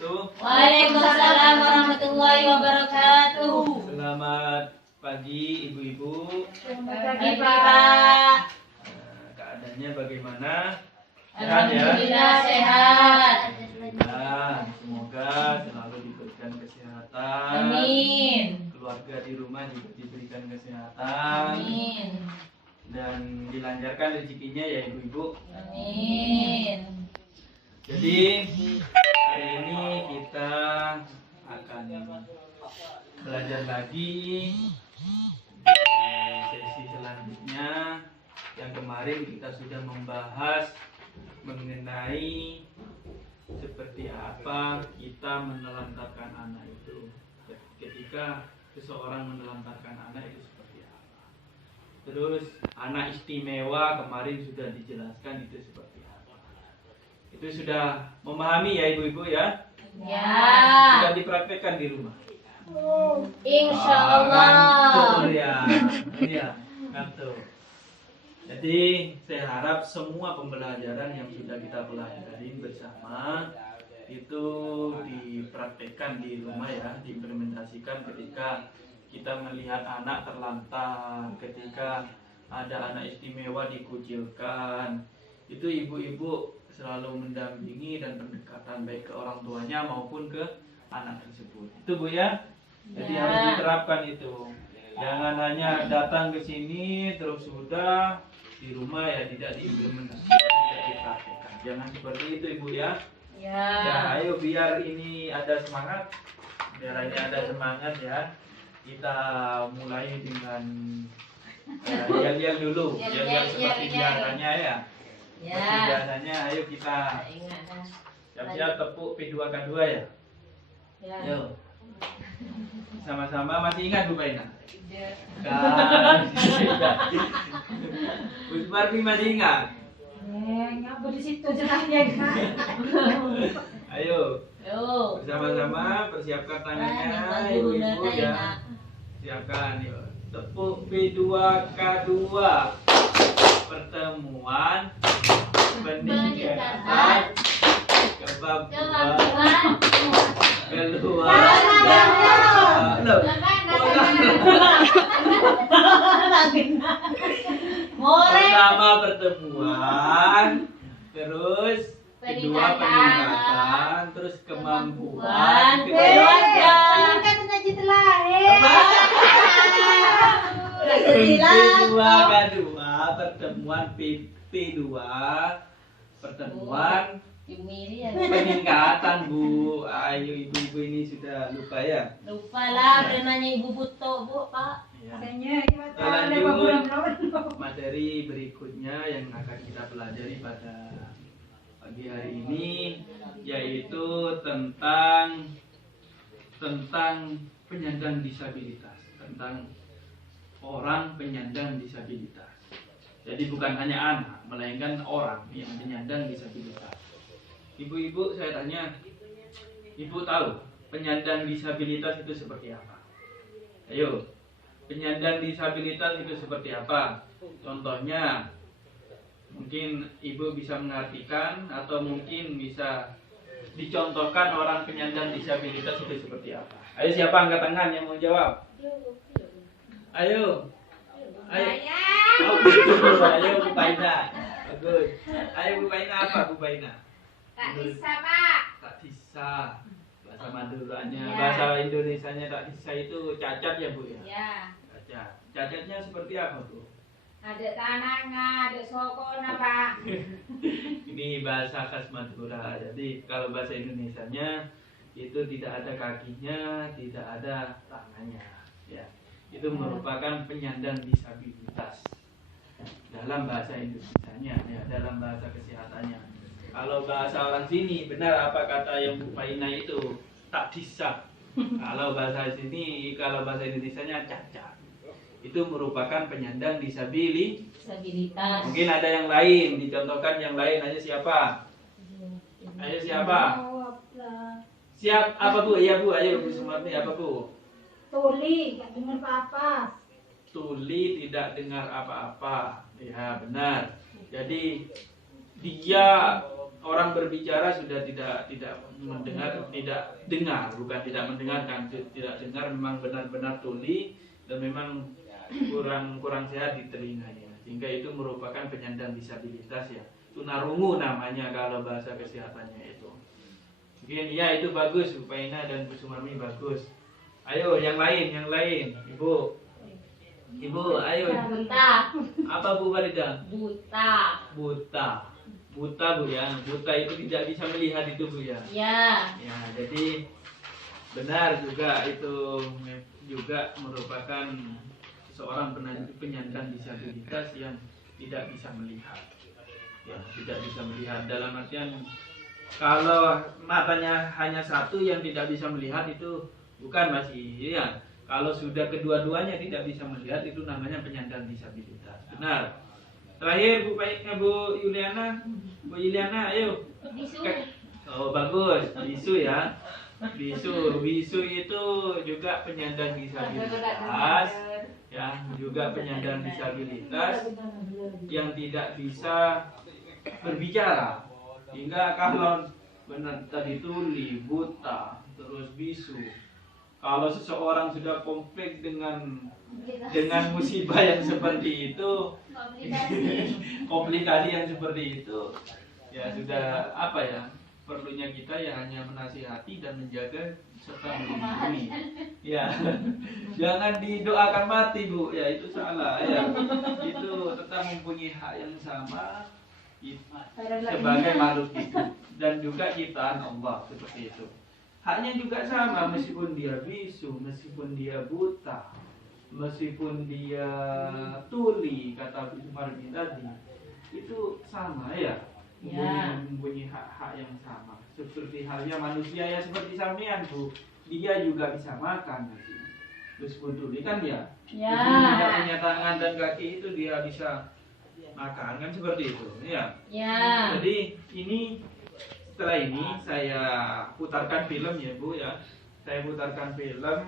wabarakatuh. Waalaikumsalam warahmatullahi wabarakatuh. Selamat pagi ibu-ibu. Pagi Pak. Keadaannya bagaimana? Sehat ya? Alhamdulillah sehat. Alhamdulillah. Semoga selalu diberikan kesehatan. Amin. Keluarga di rumah juga diberikan kesehatan. Amin. Dan dilancarkan rezekinya ya ibu-ibu. Amin. Jadi hari ini kita akan belajar lagi di sesi selanjutnya. Yang kemarin kita sudah membahas mengenai seperti apa kita menelantarkan anak itu. Ketika seseorang menelantarkan anak itu seperti apa. Terus anak istimewa kemarin sudah dijelaskan itu seperti apa. Itu sudah memahami ya ibu-ibu ya? Ya. Sudah dipraktekkan di rumah. Insya Allah. Ngantuk ya. Iya, ngantuk. Jadi saya harap semua pembelajaran yang sudah kita pelajari bersama itu dipraktekkan di rumah ya, diimplementasikan ketika kita melihat anak terlantar, ketika ada anak istimewa dikucilkan. Itu ibu-ibu selalu mendampingi dan pendekatan baik ke orang tuanya maupun ke anak tersebut. Itu Bu ya. Jadi Ya. harus diterapkan itu. Jangan hanya datang ke sini terus sudah di rumah ya tidak diimplementasikan, tidak dipraktekkan. Jangan seperti itu Ibu ya. Ya. Ya, ayo biar ini ada semangat. Biar ini ada semangat ya. Kita mulai dengan yel-yel dulu. Yel-yel seperti biasanya ya. Ya. Seperti biasanya ayo kita Ingat dah. siap-siap tepuk P2K2 ya. Ya. Yo. Sama-sama masih ingat Bu Baina? Ya. Kan. Bu Suparmi masih ingat? Ngapa di situ jenahnya kan? Ayo Yuk. bersama-sama persiapkan tangannya ibu-ibu ya. Siapkan yuk. Tepuk P2K2. Pertemuan peningkatan kemampuan keluarga. Loh, pertama pertemuan, terus kedua peningkatan, terus kemampuan keluarga. P2K2 pertemuan P2 pertemuan peningkatan Bu. Ayo ibu-ibu ini sudah lupa ya. Lupa lah berenangnya Ibu Buto Bu Pak. Ya. Katanya Lanjut materi berikutnya yang akan kita pelajari pada pagi hari ini yaitu tentang penyandang disabilitas, tentang orang penyandang disabilitas. Jadi bukan hanya anak, melainkan orang yang penyandang disabilitas. Ibu-ibu saya tanya, ibu tahu penyandang disabilitas itu seperti apa? Ayo, penyandang disabilitas itu seperti apa? Contohnya, mungkin ibu bisa mengartikan atau mungkin bisa dicontohkan orang penyandang disabilitas itu seperti apa? Ayo siapa angkat tangan yang mau jawab? Ayo. Ayo. Oh, betul. Ayo Bu Baina. Bagus. Ayo Bu Baina apa Bu Baina? Tak bisa, Pak. Tak bisa. Bahasa Maduranya, Ya. bahasa Indonesianya tak bisa itu cacat ya Bu ya? Ya, Cacat. Cacatnya seperti apa Bu? ada tanangnya, ada sokona, Pak. Ini bahasa khas Madura. Jadi kalau bahasa Indonesianya itu tidak ada kakinya, tidak ada tangannya. Ya, itu merupakan penyandang disabilitas dalam bahasa Indonesianya, ya, dalam bahasa kesehatannya. Kalau bahasa orang sini benar apa kata yang Bu Paina itu tak bisa. Kalau bahasa sini, kalau bahasa Indonesianya cacat. Itu merupakan penyandang Disabilitas. Mungkin ada yang lain, dicontohkan yang lain. Ayo siapa? Ayo siapa? Siap apa Bu? Iya Bu, ayo Bu Sumarni apa Bu? Tuli, gak dengar apa-apa. Tuli tidak dengar apa-apa. Ya benar. Jadi dia orang berbicara sudah tidak mendengar, tidak dengar, bukan tidak mendengarkan, tidak dengar, memang benar-benar tuli dan memang kurang sehat di telinganya, sehingga itu merupakan penyandang disabilitas ya. Tunarungu namanya kalau bahasa kesehatannya itu. Mungkin ya itu bagus, Bu Paina dan Bu Sumarmi bagus. Ayo yang lain, Ibu. Ibu, ayo. Buta. Apa Bu Farida? Buta. Buta Bu ya. Buta itu tidak bisa melihat itu Bu ya. Ya. Ya, jadi benar juga itu juga merupakan seorang penyandang disabilitas yang tidak bisa melihat. Ya, tidak bisa melihat dalam artian kalau matanya hanya satu yang tidak bisa melihat itu bukan masih ya. Kalau sudah kedua-duanya tidak bisa melihat itu namanya penyandang disabilitas. Benar. Terakhir Bu Yuliana. Bu Yuliana, ayo. Bisu. Oh, bagus. Bisu ya. Bisu itu juga penyandang disabilitas. Ya, juga penyandang disabilitas yang tidak bisa berbicara. Hingga kalau benar tadi tuli, buta, terus bisu. Kalau seseorang sudah konflik dengan musibah yang seperti itu, komplikasi yang seperti itu, ya sudah apa ya? Perlunya kita ya hanya menasihati dan menjaga serta melindungi. Ya, jangan didoakan mati Bu, ya itu salah ya. Itu tetap mempunyai hak yang sama sebagai makhluk hidup dan juga ciptaan Allah seperti itu. Haknya juga sama meskipun dia bisu, meskipun dia buta, meskipun dia tuli kata Bu Sumarmi tadi, itu sama ya, mempunyai hak-hak yang sama. Seperti halnya manusia ya seperti sampean Bu, dia juga bisa makan nanti. Meskipun tuli kan ya, meskipun tidak punya tangan dan kaki itu dia bisa makan kan seperti itu ya. Jadi ini setelah ini saya putarkan film ya Bu ya. Saya putarkan film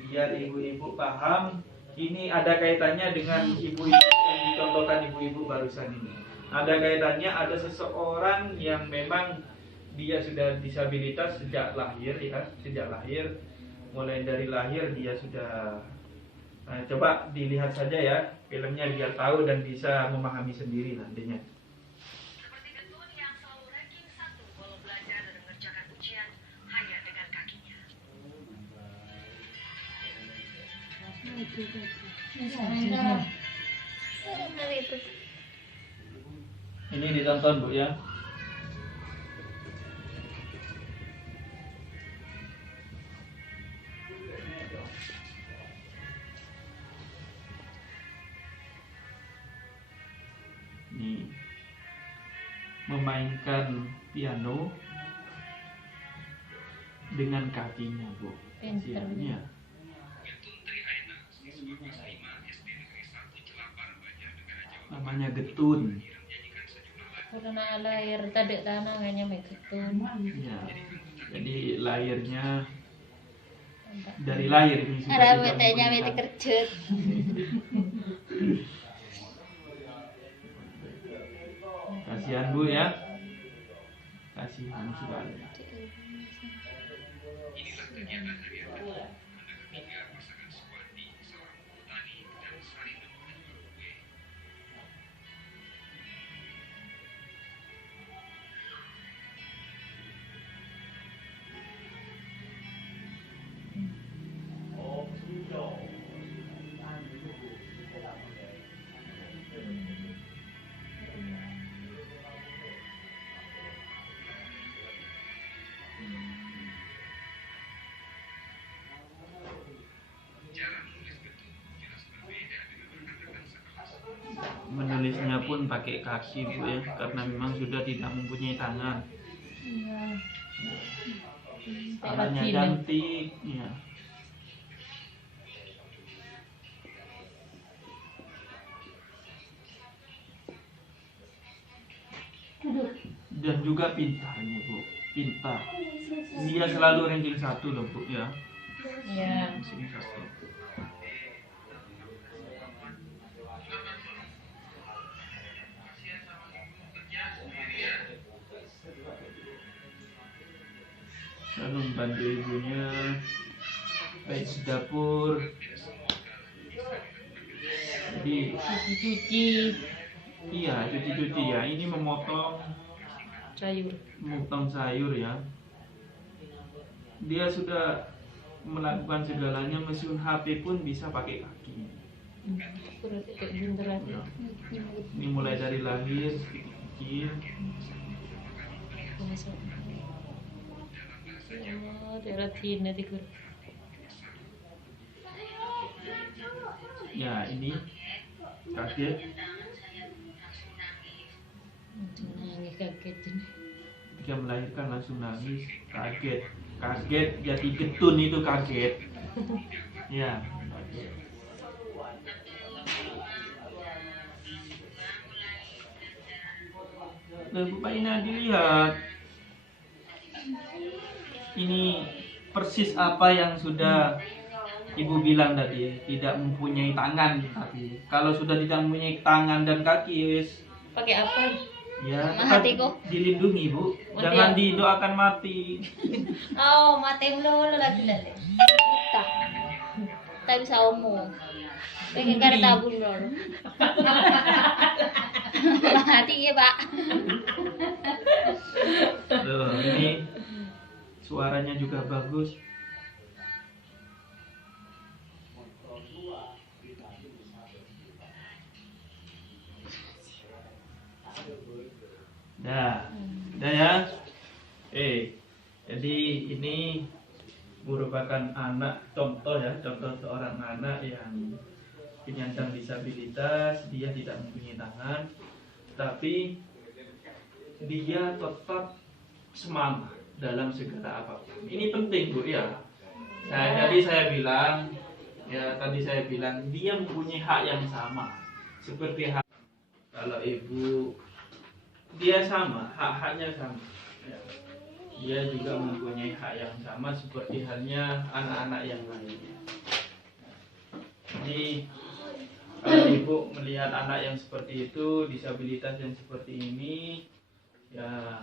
biar ibu-ibu paham. Ini ada kaitannya dengan ibu-ibu yang dicontohkan ibu-ibu barusan ini. Ada kaitannya, ada seseorang yang memang dia sudah disabilitas sejak lahir ya, sejak lahir. Mulai dari lahir dia sudah coba dilihat saja ya filmnya biar tahu dan bisa memahami sendiri nantinya. Ini ditonton Bu ya. Ini memainkan piano dengan kakinya Bu. Hasilnya namanya getun. Karena lahir tadi tanahnya ketun. Ya, jadi lahirnya dari lahir ini sudah tidak kerjut. Kasihan Bu ya, kasihan sekali. Inilah kegiatan harian Anda ketiga pasangan Suwandi, seorang petani, dan Sarina penjual kue. Cara menulis getun jelas berbeda dengan rekan-rekan sekelas. Menulisnya pun pakai kaki Bu ya, karena memang sudah tidak mempunyai tangan. Tangannya cantik ya. Dan juga pintarnya Bu, pintar. Dia selalu ranking 1 loh Bu ya. Ranking 1. lalu membantu ibunya baik di dapur. Jadi Cuci-cuci iya, cuci-cuci ya. Ini memotong sayur. sayur ya. Dia sudah melakukan segalanya, mesin HP pun bisa pakai kaki. Berarti kayak pinter aja. Ya. Ini mulai dari lahir kecil. Masuk. Ya Allah, daerah Cina di kur. Ya ini kaget. Nangis kaget ini. Ketika melahirkan langsung nangis, kaget jadi getun itu kaget. Ya, kaget. Dan Bapak Ina dilihat, ini persis apa yang sudah Ibu bilang tadi, tidak mempunyai tangan. Tapi kalau sudah tidak mempunyai tangan dan kaki, wis Pakai apa? ya Sama tetap hatiku. dilindungi Bu, Oh, jangan dia. didoakan mati. Oh, mati mulu lagi lagi. Tak. Tak bisa omong. Pengen kare tabur lho. Mati ya, Pak. Tuh, ini suaranya juga bagus. Dah ya. Jadi ini merupakan anak contoh seorang anak yang penyandang disabilitas. Dia tidak mempunyai tangan, tapi dia tetap semangat dalam segala apapun. Ini penting Bu ya. Nah, tadi saya bilang dia mempunyai hak yang sama seperti hak kalau ibu, dia sama, hak-haknya sama. Ya. Dia juga mempunyai hak yang sama seperti halnya anak-anak yang lainnya. Jadi kalau ibu melihat anak yang seperti itu, disabilitas yang seperti ini, ya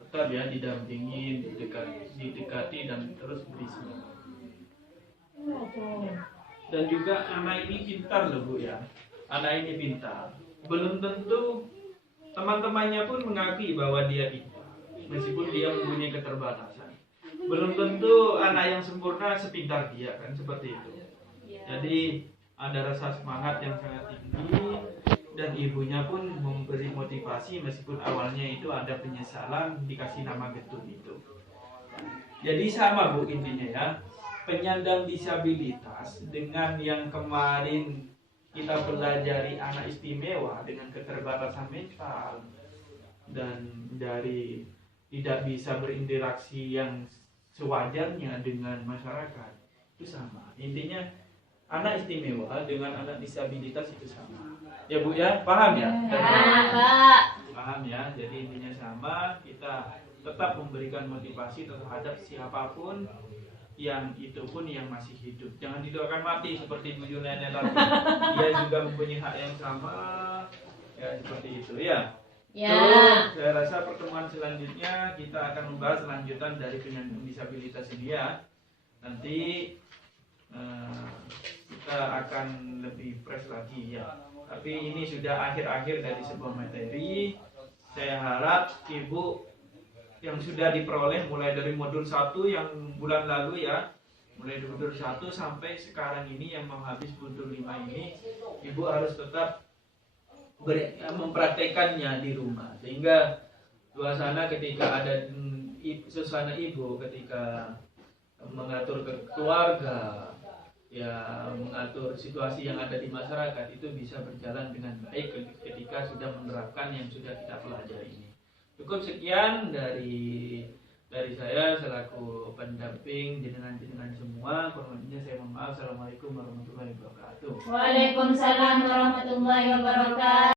tetap ya didampingi, didekati dan terus beri semangat. Dan juga anak ini pintar loh Bu ya. Anak ini pintar. Belum tentu teman-temannya pun mengakui bahwa dia pintar, meskipun dia mempunyai keterbatasan. Belum tentu anak yang sempurna sepintar dia, kan seperti itu. Jadi ada rasa semangat yang sangat tinggi, dan ibunya pun memberi motivasi meskipun awalnya itu ada penyesalan dikasih nama Getun itu. Jadi sama Bu intinya ya, penyandang disabilitas dengan yang kemarin kita pelajari anak istimewa dengan keterbatasan mental dan dari tidak bisa berinteraksi yang sewajarnya dengan masyarakat, itu sama. Intinya anak istimewa dengan anak disabilitas itu sama. Ya Bu ya, paham ya? Pak. Paham ya, jadi intinya sama. Kita tetap memberikan motivasi terhadap siapapun yang itu pun yang masih hidup. Jangan didoakan mati seperti Bu Juliana tadi. Dia juga mempunyai hak yang sama. Ya seperti itu ya. Ya. Terus saya rasa pertemuan selanjutnya kita akan membahas lanjutan dari penyandang disabilitas ini ya. Nanti kita akan lebih fresh lagi ya. Tapi ini sudah akhir-akhir dari sebuah materi. Saya harap Ibu yang sudah diperoleh mulai dari modul 1 yang bulan lalu ya, mulai dari modul 1 sampai sekarang ini yang mau habis modul 5 ini, Ibu harus tetap mempraktekannya di rumah, sehingga suasana ketika ada suasana Ibu ketika mengatur keluarga ya, mengatur situasi yang ada di masyarakat itu bisa berjalan dengan baik ketika sudah menerapkan yang sudah kita pelajari ini. Cukup sekian dari saya selaku pendamping jenengan semua. Kurang lebihnya saya mohon maaf. Assalamualaikum warahmatullahi wabarakatuh. Waalaikumsalam warahmatullahi wabarakatuh.